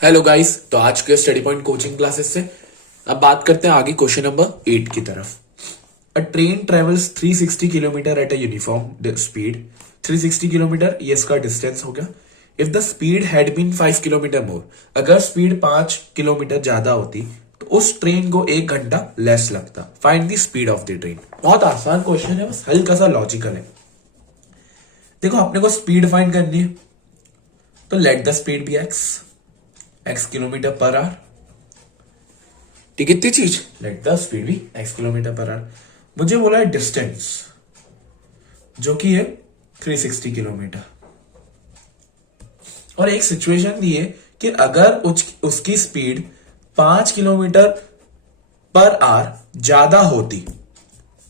Hello guys. तो आज के स्टडी पॉइंट कोचिंग क्लासेस से अब बात करते हैं आगे क्वेश्चन नंबर 8 की तरफ। A train travels 360 kilometre at a uniform speed. 360 kilometre ये इसका डिस्टेंस हो गया। If the speed had been 5 kilometre more, अगर स्पीड 5 किलोमीटर ज्यादा होती तो उस ट्रेन को 1 घंटा लेस लगता। Find the speed of the train. बहुत आसान क्वेश्चन है, बस हल्का सा लॉजिकल है। देखो अपने को स्पीड फाइंड करनी है, तो let the speed be x kilometre per hour. ठीक है, इतनी चीज, let the speed be x kilometre per hour. मुझे बोला है डिस्टेंस जो कि है 360 किलोमीटर, और एक सिचुएशन दी है कि अगर उसकी स्पीड 5 किलोमीटर पर आवर ज्यादा होती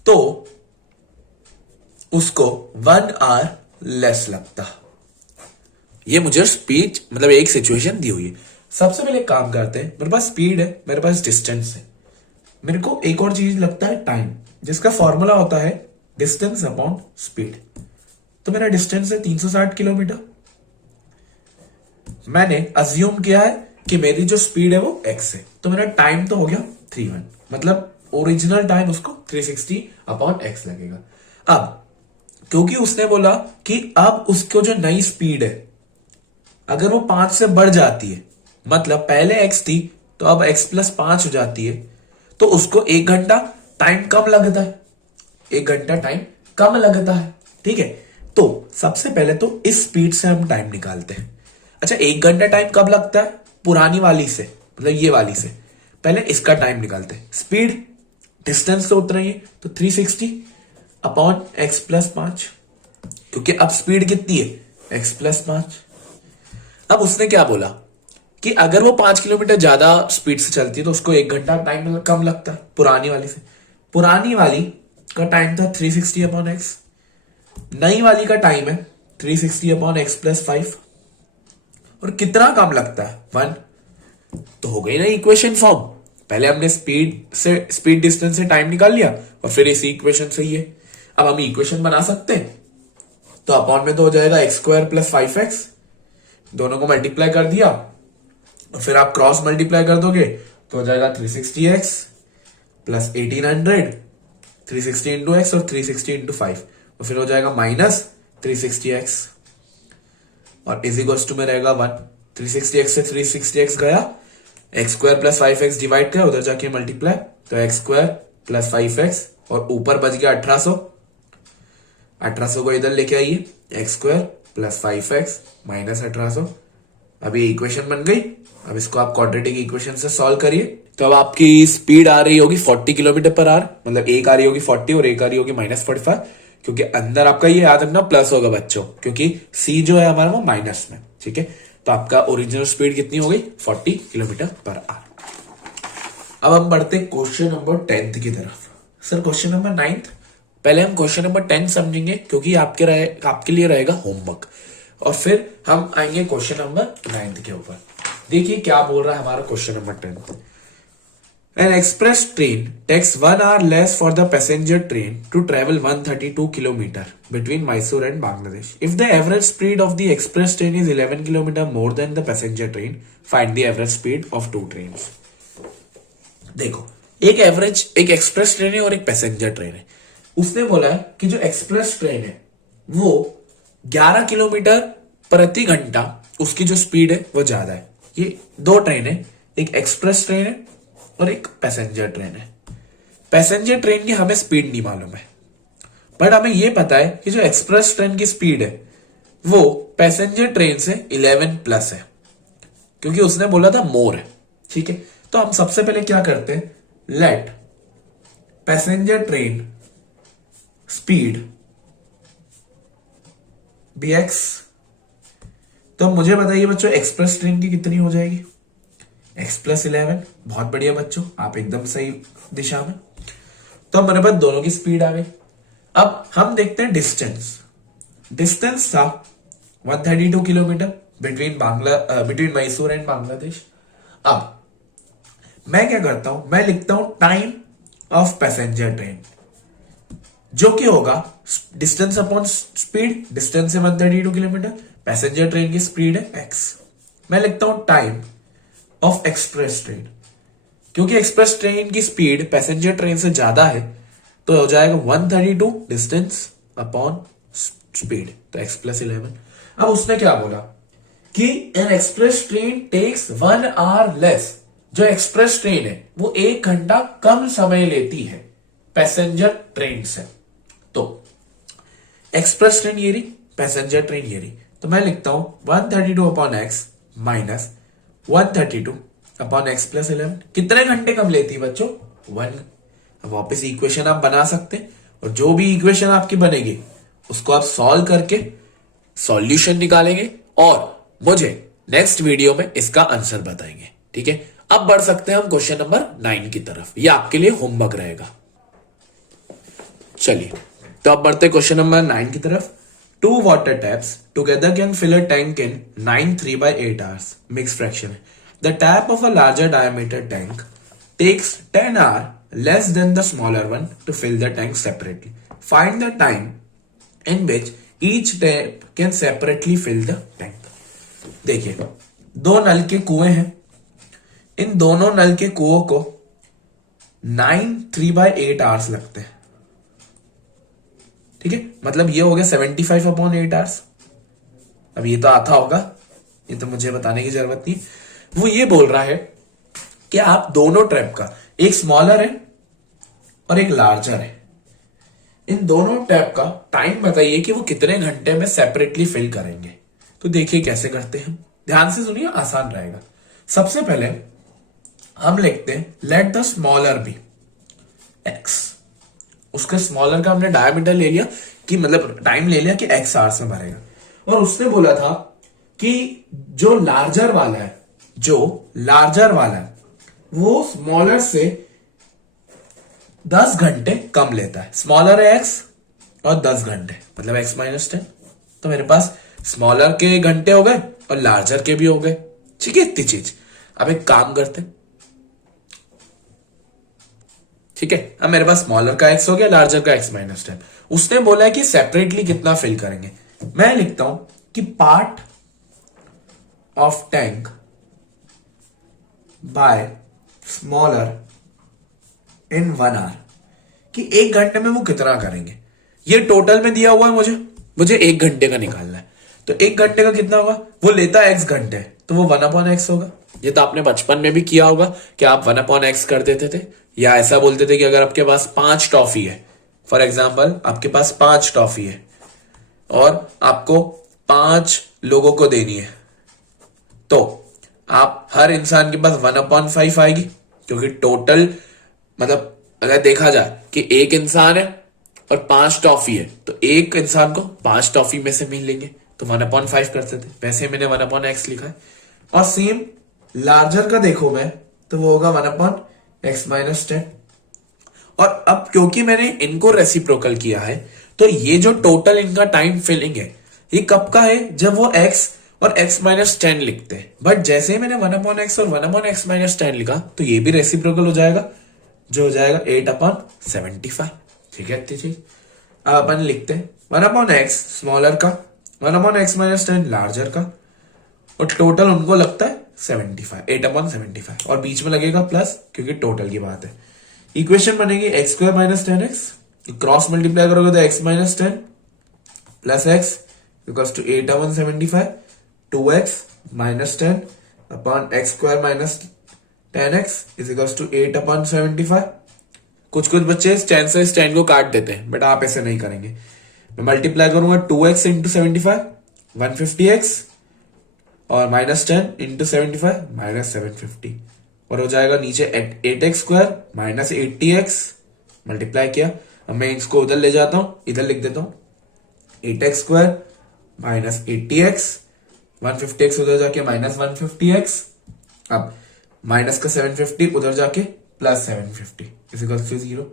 तो उसको 1 आवर लेस लगता। ये मुझे स्पीड मतलब एक सिचुएशन दी हुई है। सबसे पहले काम करते हैं, मेरे पास स्पीड है, मेरे पास डिस्टेंस है, मेरे को एक और चीज लगता है टाइम, जिसका फॉर्मूला होता है डिस्टेंस अपॉन स्पीड। तो मेरा डिस्टेंस है 360 किलोमीटर। मैंने अज्यूम किया है कि मेरी जो स्पीड है वो एक्स है, तो मेरा टाइम तो हो गया 31, मतलब ओरिजिनल टाइम उसको 360 अपॉन एक्स लगेगा। अब क्योंकि उसने बोला कि अब उसको जो नई स्पीड है अगर वो 5 से बढ़ जाती है, मतलब पहले x थी तो अब x प्लस 5 हो जाती है, तो उसको 1 घंटा टाइम कम लगता है। 1 घंटा टाइम कम लगता है, ठीक है। तो सबसे पहले तो इस स्पीड से हम टाइम निकालते हैं। अच्छा, 1 घंटा टाइम कब लगता है? पुरानी वाली से, मतलब ये वाली से। पहले इसका टाइम निकालते हैं। स्पीड डिस्टेंस तो उतना ही है, तो 360 अपॉन एक्स प्लस 5, क्योंकि अब स्पीड कितनी है? X plus 5। अब उसने क्या बोला कि अगर वो 5 किलोमीटर ज्यादा स्पीड से चलती है तो उसको 1 घंटा टाइम कम लगता है पुरानी वाली से। पुरानी वाली का टाइम था 360 अपॉन एक्स, नई वाली का टाइम है 360 अपॉन एक्स प्लस 5, और कितना कम लगता है? 1। तो हो गई ना इक्वेशन फॉर्म। पहले हमने स्पीड डिस्टेंस से टाइम निकाल लिया, और फिर इसी इक्वेशन से ये अब हम इक्वेशन बना सकते हैं। तो अपॉन में तो हो जाएगा एक्स स्क्वायर प्लस 5x, दोनों को मल्टीप्लाई कर दिया और फिर आप क्रॉस मल्टीप्लाई कर दोगे तो हो जाएगा 360x प्लस 1800, 360 इंटू एक्स और 360 इंटू 5, और फिर हो जाएगा माइनस 360x, और इज इक्वल्स टू में रहेगा 1। 360x से 360x गया, x square plus 5x divide किया, उधर जाके मल्टीप्लाई, तो एक्स स्क्वायर प्लस 5x और ऊपर बच गया 1800। 1800 को इधर लेके आइए, x square plus 5x minus 1800। अब ये इक्वेशन बन गई। अब इसको आप क्वाड्रेटिक इक्वेशन से सॉल्व करिए, तो अब आपकी स्पीड आ रही होगी 40 किलोमीटर पर आवर, मतलब एक आ रही होगी 40 और एक आ रही होगी -45, क्योंकि अंदर आपका ये याद रखना प्लस होगा बच्चों, क्योंकि सी जो है हमारा वो माइनस में, ठीक है। तो आपका ओरिजिनल स्पीड कितनी हो गई? 40 किलोमीटर पर आवर। अब हम बढ़ते क्वेश्चन नंबर 10 की तरफ। सर क्वेश्चन नंबर 9, पहले हम क्वेश्चन नंबर 10 समझेंगे क्योंकि आपके लिए रहेगा होमवर्क, और फिर हम आएंगे क्वेश्चन नंबर 9 के ऊपर। देखिए क्या बोल रहा है हमारा question number 10। An express train takes 1 hour less for the passenger train to travel 132 kilometer between Mysore and Bangladesh. If the average speed of the express train is 11 kilometer more than the passenger train, find the average speed of two trains. देखो, एक express train है और एक passenger train है। उसने बोला है कि जो एक्सप्रेस ट्रेन है वो 11 किलोमीटर प्रति घंटा उसकी जो स्पीड है वो ज्यादा है। ये दो ट्रेन है, एक एक्सप्रेस ट्रेन है और एक पैसेंजर ट्रेन है। पैसेंजर ट्रेन की हमें स्पीड नहीं मालूम है, बट हमें यह पता है कि जो एक्सप्रेस ट्रेन की स्पीड है वो पैसेंजर ट्रेन से 11 प्लस है, क्योंकि उसने बोला था मोर है, ठीक है। तो हम सबसे पहले क्या करते हैं, let passenger train speed be x. तो मुझे बताइए बच्चों, एक्सप्रेस ट्रेन की कितनी हो जाएगी? X plus 11। बहुत बढ़िया बच्चों, आप एकदम सही दिशा में। तो हमारे पास दोनों की स्पीड आ गई। अब हम देखते हैं डिस्टेंस। डिस्टेंस था 132 kilometre between Mysore and Bangladesh. अब मैं क्या करता हूं, मैं लिखता हूं टाइम ऑफ पैसेंजर ट्रेन, जो कि होगा डिस्टेंस अपॉन स्पीड। डिस्टेंस है 132 किलोमीटर, पैसेंजर ट्रेन की स्पीड है एक्स। मैं लिखता हूं टाइम ऑफ एक्सप्रेस ट्रेन। क्योंकि एक्सप्रेस ट्रेन की स्पीड पैसेंजर ट्रेन से ज्यादा है तो हो जाएगा 132 डिस्टेंस अपॉन स्पीड, तो x प्लस 11। अब उसने क्या बोला कि an express train takes 1 hour less. जो एक्सप्रेस ट्रेन है वो 1 घंटा कम समय लेती है पैसेंजर ट्रेन से। तो एक्सप्रेस ट्रेन ये रही, पैसेंजर ट्रेन ये रही, तो मैं लिखता हूं 132 upon x minus 132 upon x plus 11। कितने घंटे कम लेती है बच्चों? 1। अब वापस इक्वेशन आप बना सकते हैं और जो भी इक्वेशन आपकी बनेगी उसको आप सॉल्व करके सॉल्यूशन निकालेंगे और मुझे नेक्स्ट वीडियो में इसका आंसर बताएंगे। ठीक है, अब बढ़ सकते हैं हम क्वेश्चन नंबर 9 की तरफ। ये आपके लिए होमवर्क रहेगा। चलिए, तो अब बढ़ते क्वेश्चन नंबर 9 की तरफ। 2 water taps together can fill a tank in 9 3/8 hours। Mix fraction है। The tap of a larger diameter tank takes 10 hours less than the smaller one to fill the tank separately. Find the time in which each tap can separately fill the tank. देखिए, 2 नल के कुएं हैं। इन दोनों नल के कुओं को 9 3/8 hours लगते हैं। ठीक है, मतलब ये हो गया 75 अपॉन 8 hours। अब ये तो आता होगा, ये तो मुझे बताने की जरूरत नहीं। वो ये बोल रहा है कि आप दोनों ट्रैप का, एक स्मॉलर है और एक लार्जर है, इन दोनों टैप का टाइम बताइए कि वो कितने घंटे में सेपरेटली फिल करेंगे। तो देखिए कैसे करते हैं, ध्यान से सुनिए, आसान रहेगा। सबसे पहले हम लिखते हैं let the smaller be x. उसके स्मॉलर का हमने डायमीटर ले लिया कि मतलब टाइम ले लिया कि एक्स आवर्स में भरेगा। और उसने बोला था कि जो लार्जर वाला है वो स्मॉलर से 10 घंटे कम लेता है। स्मॉलर है एक्स और 10 घंटे मतलब x माइनस 10। तो मेरे पास स्मॉलर के घंटे हो गए और लार्जर के भी हो गए। ठीक है, इतनी चीज। अब एक काम करते हैं। ठीक है, अब मेरे पास स्मॉलर का x हो गया, लार्जर का x माइनस 10। उसने बोला है कि सेपरेटली कितना फिल करेंगे। मैं लिखता हूं कि part of tank bye smaller in 1 hour, कि 1 घंटे में वो कितना करेंगे। ये टोटल में दिया हुआ है, मुझे 1 घंटे का निकालना है। तो 1 घंटे का कितना होगा, वो लेता है x घंटे, तो वो 1/x होगा। ये तो आपने बचपन में भी किया होगा कि आप 1/x कर देते थे, या ऐसा बोलते थे कि अगर आपके पास 5 टॉफी है, फॉर एग्जाम्पल आपके पास 5 टॉफी है और आपको 5 लोगों को देनी है, तो आप हर इंसान के पास 1/5 आएगी। क्योंकि टोटल मतलब अगर देखा जाए कि एक इंसान है और 5 टॉफी है, तो एक इंसान को 5 टॉफी में से मिल लेंगे, तो 1/5 करते थे। वैसे मैंने 1/x लिखा है। और सेम लार्जर का देखो मैं, तो वो होगा 1/x माइनस 10। और अब क्योंकि मैंने इनको रेसिप्रोकल किया है, तो ये जो टोटल इनका टाइम फिलिंग है, ये कब का है, जब वो x और x माइनस 10 लिखते हैं। बट जैसे ही मैंने 1/x और 1/x माइनस 10 लिखा, तो ये भी रेसिप्रोकल हो जाएगा, जो हो जाएगा 8/75। ठीक है, इतनी चीज। अब अपन लिखते हैं 1/x स्मॉलर का, 1/x माइनस 10 लार्जर का, और टोटल उनको लगता है 75, 8/75, और बीच में लगेगा प्लस क्योंकि टोटल की बात है। इक्वेशन बनेगी x² minus 10x, cross multiply करोगे तो x minus 10 plus x equals to 8/75, 2x minus 10 upon x² minus 10x is equals to 8/75। कुछ बच्चे 10 से 10 को काट देते हैं, बट आप ऐसे नहीं करेंगे। मैं मल्टीप्लाई करूंगा 2x इंटू 75 150x, और माइनस 10 इंटू 75 माइनस 750, और हो जाएगा नीचे 8x² माइनस 80x। मल्टीप्लाई किया, अब मैं इसको उधर ले जाता हूं, इधर लिख देता हूं 8x² माइनस 80x, 150x उधर जाके माइनस 150x, अब माइनस का 750 उधर जाके plus 750 is equal to 0।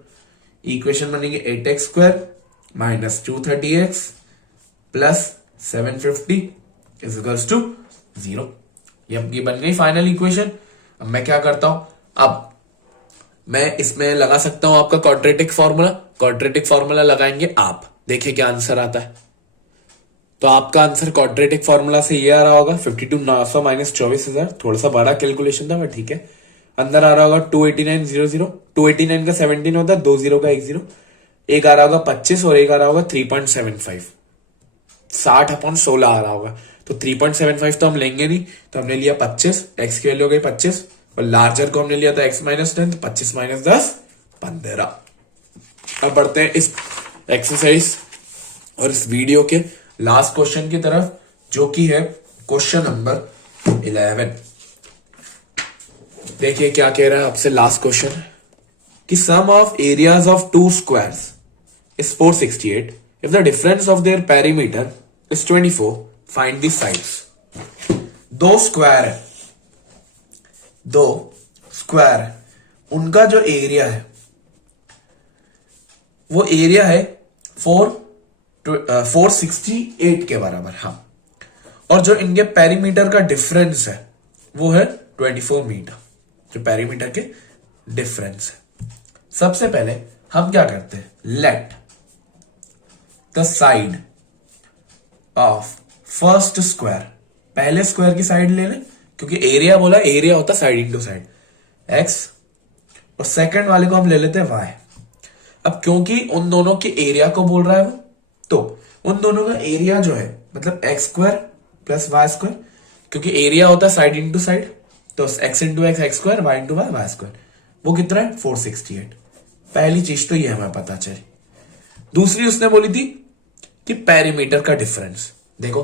Equation बनेगी 8x² minus 230x plus 750 is equal to 0। ये आपकी बन गई फाइनल इक्वेशन। अब मैं क्या करता हूं, अब मैं इसमें लगा सकता हूं आपका क्वाड्रेटिक फॉर्मूला लगाएंगे आप, देखिए क्या आंसर आता है। तो आपका आंसर क्वाड्रेटिक फॉर्मूला से ये आ रहा होगा 52,900 माइनस 24,000। थोड़ा सा बड़ा कैलकुलेशन था बट ठीक है। अंदर आ रहा होगा 289,000, 289 का 17 होता है, 20 का 10, एक आ रहा होगा 25 और एक आ रहा होगा 3.75, 60/16 आ रहा होगा। तो 3.75 तो हम लेंगे नहीं, तो हमने लिया 25, एक्स की वैल्यू हो गई 25 और लार्जर को हमने लिया था x माइनस 10, तो 25 माइनस 10 15। अब बढ़ते हैं इस एक्सरसाइज और इस वीडियो के लास्ट क्वेश्चन की तरफ, जो कि है क्वेश्चन नंबर 11। देखिए क्या कह रहा है आपसे लास्ट क्वेश्चन, कि sum of areas of two squares is 468 if the difference of their perimeter is 24, find the sides. दो स्क्वायर है, दो स्क्वायर है, उनका जो एरिया है वो एरिया है 468 के बराबर। हाँ, और जो इनके पेरीमीटर का डिफरेंस है वो है 24 मीटर, जो पेरीमीटर के डिफरेंस है। सबसे पहले हम क्या करते हैं, let the side of first square, पहले स्क्वायर की साइड ले लें, क्योंकि एरिया बोला, एरिया होता साइड इंटू साइड x, और सेकंड वाले को हम ले लेते हैं y। अब क्योंकि उन दोनों के एरिया को बोल रहा है वो, तो उन दोनों का एरिया जो है मतलब x square plus y square, क्योंकि एरिया होता है साइड इंटू साइड, तो x into x x square, y into y y square, वो कितना है 468। पहली चीज तो ये हमें पता चली। दूसरी उसने बोली थी कि पेरीमीटर का डिफरेंस, देखो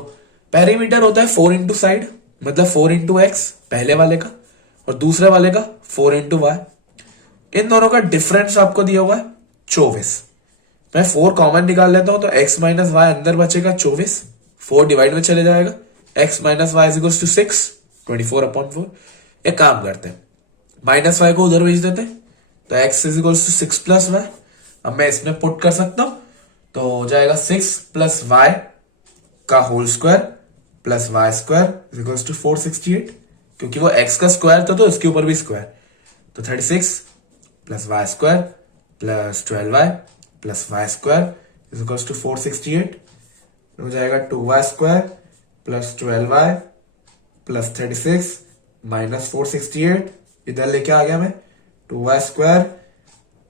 पेरीमीटर होता है 4 इंटू साइड, मतलब 4 इंटू एक्स पहले वाले का, और दूसरे वाले का 4 इंटू वाई। इन दोनों का डिफरेंस आपको दिया हुआ है 24। मैं 4 कॉमन निकाल लेता हूं, तो x माइनस वाई अंदर बचेगा 24, 4 डिवाइड में चले जाएगा, x minus y is equals to 6, 24/4। एक काम करते हैं, माइनस वाई को उधर भेज देते हैं, तो x is equals to 6 plus y. अब मैं इसमें पुट कर सकता हूं, तो हो जाएगा 6 प्लस वाई का whole square plus y square is equals to 468, क्योंकि वो x का स्क्वायर था तो इसके ऊपर भी स्क्वायर, तो 36 plus y square plus 12y plus y square is equals to 468, हो जाएगा 2y square plus 12y plus 36 minus 468, इधर लेके आ गया मैं 2y स्क्वायर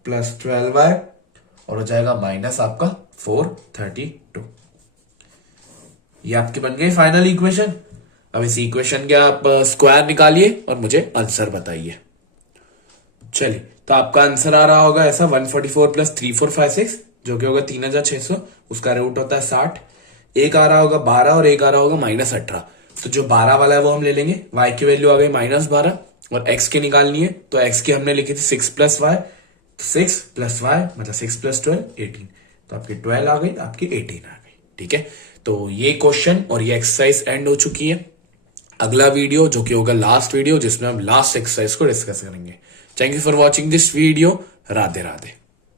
प्लस 12y, और हो जाएगा माइनस आपका 432। ये आपकी बन गई फाइनल इक्वेशन। अब इस इक्वेशन के आप स्क्वायर निकालिए और मुझे आंसर बताइए। चलिए, तो आपका आंसर आ रहा होगा ऐसा 144 प्लस 3456, जो कि होगा 3600, उसका रूट होता है 60। एक आ रहा होगा 12 और एक आ रहा होगा -18, तो जो 12 वाला है वो हम ले लेंगे। y की वैल्यू आ गई -12 और x की निकालनी है, तो x की हमने लिखी थी 6 प्लस वाई, 6 प्लस वाई मतलब 6 प्लस 12 18, तो आपकी 12 आ गई, आपकी 18 आ गई। ठीक है, तो ये क्वेश्चन और ये एक्सरसाइज एंड हो चुकी है। अगला वीडियो जो कि होगा लास्ट वीडियो, जिसमें हम लास्ट एक्सरसाइज को डिस्कस करेंगे। Thank you for watching this video. Radhe Radhe.